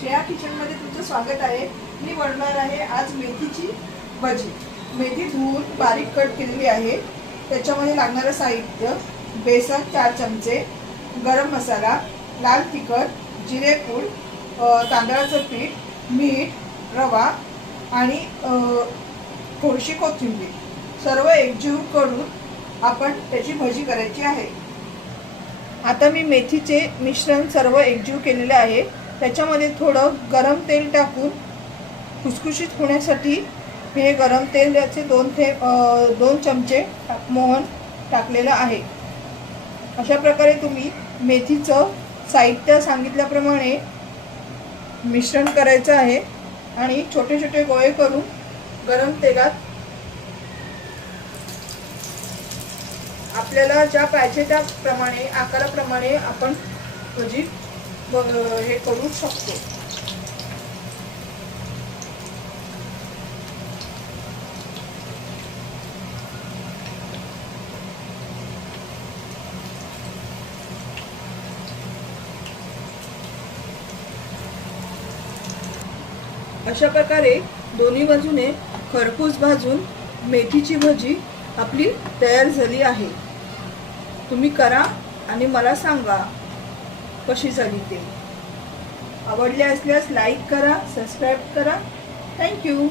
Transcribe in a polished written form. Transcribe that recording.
श्रेया किचनमध्ये तुमचं स्वागत आहे। मी बनवणार आहे आज मेथीची भजी। मेथी धुवून बारीक कट केलेली आहे। त्याच्यामध्ये लागणारे साहित्य बेसन 4 चमचे, गरम मसाला, लाल तिखट, जिरेपूड, तांदळाचं पीठ, मीठ, रवा आणि थोडीशी कोथिंबीर सर्व एकजीव करून आपण त्याची भजी करायची आहे। आता मी मेथीचे मिश्रण सर्व एकजीव केलेले आहे। त्याच्यामध्ये थोडं गरम तेल टाकून खुसखुशीत होण्यासाठी हे गरम तेलाचे 2 चमचे मोहन टाकलेलं आहे। अशा प्रकारे तुम्ही मेथीचं साहित्य सांगितल्याप्रमाणे मिश्रण करायचं आहे आणि छोटे छोटे गोळे करून गरम तेलात आपल्याला ज्या पाहिजे त्याप्रमाणे आकाराप्रमाणे आपण भजी हे करू शकतो। अशा प्रकारे दोन्ही बाजूने खरपूस भाजून मेथीची भजी आपली तयार झाली आहे। तुम्ही करा आणि मला सांगा कशी झाली ते। आवडले असल्यास लाईक करा, सबस्क्राइब करा। Thank you.